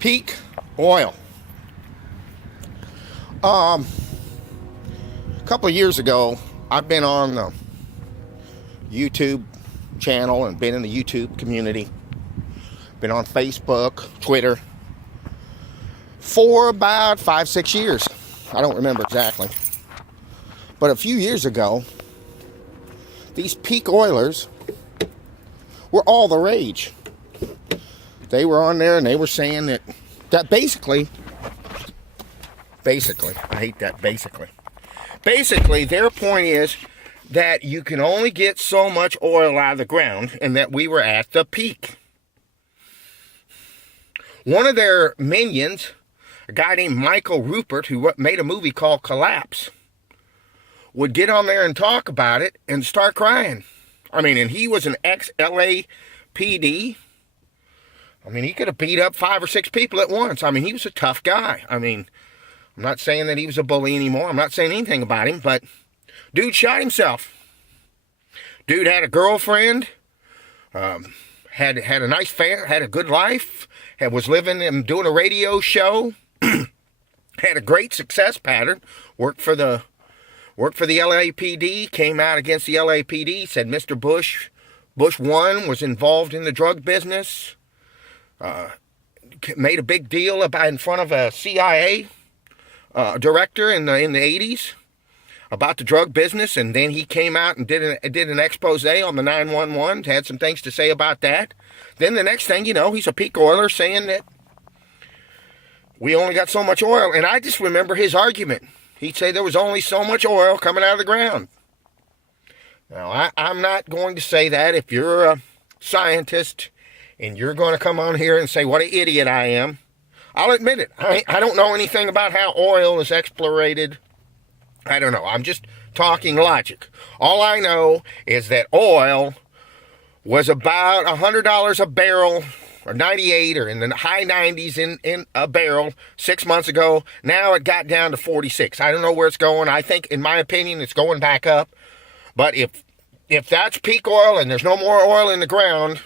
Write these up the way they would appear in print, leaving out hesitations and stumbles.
Peak oil. A couple of years ago, I've been on the YouTube channel and been in the YouTube community. Been on Facebook, Twitter for about 5-6 years. I don't remember exactly. But a few years ago, these peak oilers were all the rage. They were on there and they were saying that basically, I hate that basically their point is that you can only get so much oil out of the ground and that we were at the peak. One of their minions, a guy named Michael Ruppert, who made a movie called Collapse, would get on there and talk about it and start crying. I mean, and he was an ex-LAPD. I mean, he could have beat up 5 or 6 people at once. I mean, he was a tough guy. I mean, I'm not saying that he was a bully anymore. I'm not saying anything about him, but dude shot himself. Dude had a girlfriend, had a nice family, had a good life, was living and doing a radio show, had a great success pattern, worked for the LAPD, came out against the LAPD, said Mr. Bush 1 was involved in the drug business, made a big deal about in front of a CIA director in the 80s about the drug business, and then he came out and did an expose on the 911, had some things to say about that. Then the next thing you know, he's a peak oiler saying that we only got so much oil, and I just remember his argument. He'd say there was only so much oil coming out of the ground. Now, I'm not going to say that. If you're a scientist and you're going to come on here and say what an idiot I am, I'll admit it. I don't know anything about how oil is explorated. I don't know. I'm just talking logic. All I know is that oil was about $100 a barrel, or 98, or in the high 90s in a barrel 6 months ago. Now it got down to 46. I don't know where it's going. I think, in my opinion, it's going back up. But if that's peak oil and there's no more oil in the ground,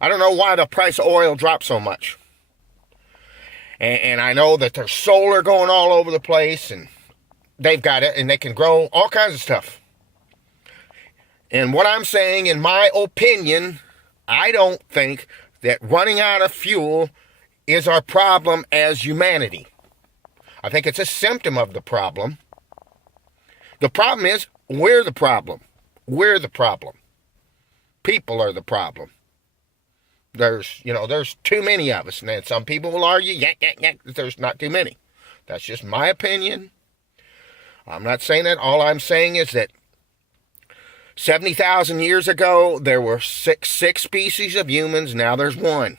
I don't know why the price of oil dropped so much. And I know that there's solar going all over the place, and they've got it, and they can grow all kinds of stuff. And what I'm saying, in my opinion, I don't think that running out of fuel is our problem as humanity. I think it's a symptom of the problem. The problem is, we're the problem. We're the problem. People are the problem. There's too many of us. And then some people will argue, that there's not too many. That's just my opinion. I'm not saying that. All I'm saying is that 70,000 years ago, there were six species of humans. Now there's one.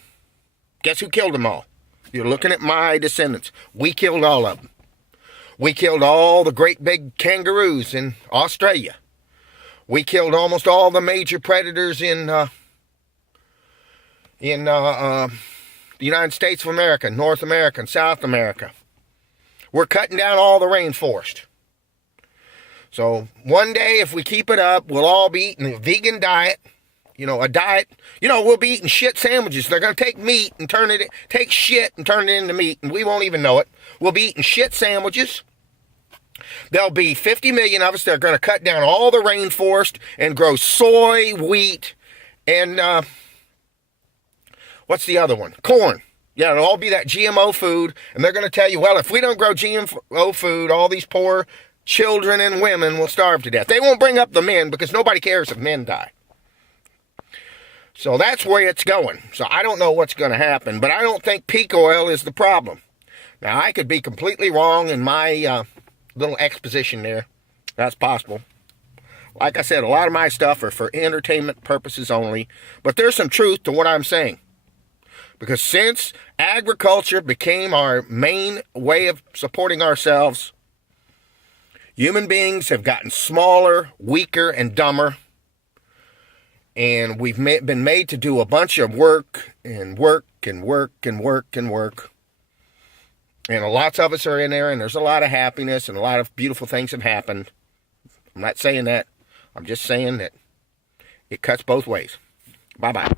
Guess who killed them all? You're looking at my descendants. We killed all of them. We killed all the great big kangaroos in Australia. We killed almost all the major predators in the United States of America, North America, and South America. We're cutting down all the rainforest. So one day, if we keep it up, we'll all be eating a vegan diet, a diet, we'll be eating shit sandwiches. They're going to take meat and take shit and turn it into meat, and we won't even know it. We'll be eating shit sandwiches. There'll be 50 million of us that are going to cut down all the rainforest and grow soy, wheat, and, what's the other one? Corn. Yeah, it'll all be that GMO food, and they're going to tell you, well, if we don't grow GMO food, all these poor children and women will starve to death. They won't bring up the men because nobody cares if men die. So that's where it's going. So I don't know what's going to happen, but I don't think peak oil is the problem. Now, I could be completely wrong in my little exposition there. That's possible. Like I said, a lot of my stuff are for entertainment purposes only, but there's some truth to what I'm saying. Because since agriculture became our main way of supporting ourselves, human beings have gotten smaller, weaker, and dumber. And we've been made to do a bunch of work. And lots of us are in there, and there's a lot of happiness, and a lot of beautiful things have happened. I'm not saying that. I'm just saying that it cuts both ways. Bye-bye.